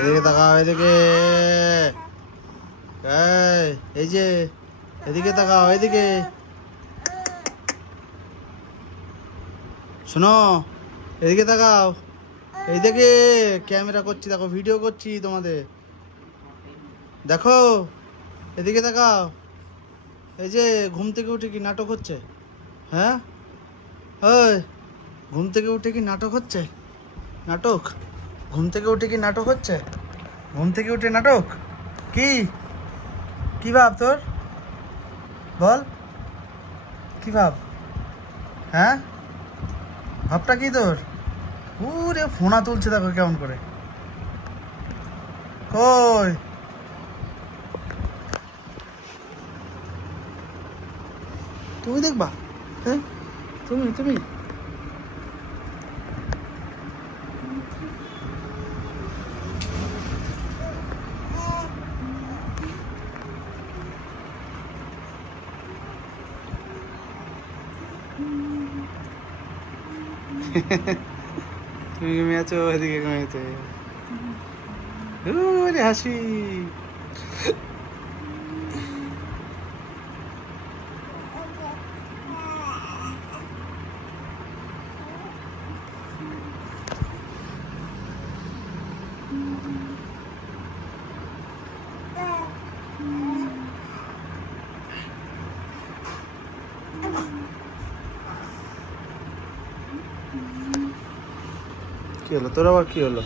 এদিকে তাকাও, এদিকে। এই যে এদিকে তাকাও, এদিকে শোনো, এদিকে তাকাও। এইদিকে ক্যামেরা করছি, দেখো ভিডিও করছি তোমাদের, দেখো এদিকে তাকাও। এই যে ঘুম থেকে উঠে কি নাটক হচ্ছে? হ্যাঁ, ওই ঘুম থেকে উঠে কি নাটক হচ্ছে? নাটক? ঘুম থেকে উঠে কি নাটক হচ্ছে? ঘুম থেকে উঠে নাটক? কি কি ভাব তোর? বল, কি ভাব? হ্যাঁ, ভাবটা কি তোর? ওরে ফোনা তুলছে, দেখো কেমন করে। কই তুমি দেখবা? হ্যাঁ, তুমি তুমি তুমি ঘুমিয়ে আছো, এদিকে ঘুমিয়েছে। ওরে হাসি। কি হলো তোর আবার? কি হলো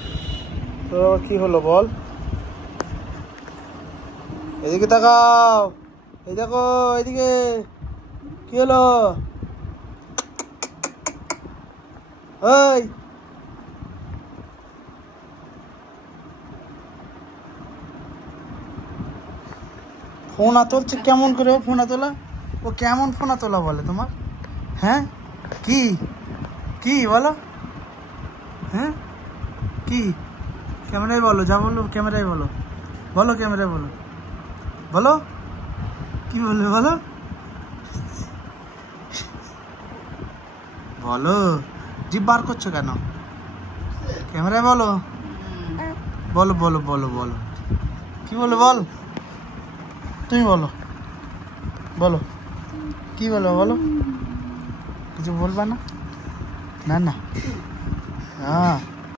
তোর আবার? কি হলো বল? এদিকে তাকাও, এই দেখো এদিকে। কি হলো? ওই ফোনা তুলছে কেমন করে? ও ফোনা তোলা, ও কেমন ফোনা তোলা বলে তোমার? হ্যাঁ, কি কি বলো? হ্যাঁ, কি? ক্যামেরায় বলো, যা বলো ক্যামেরায় বলো, বলো ক্যামেরায় বলো, বলো কি বলবে বলো, বলো। জিভ বার করছো কেন? ক্যামেরায় বলো, বলো বলো বলো বলো, কি বলো বল, তুমি বলো, বলো কি বলো, বলো। কিছু বলবা না? না না, হ্যাঁ।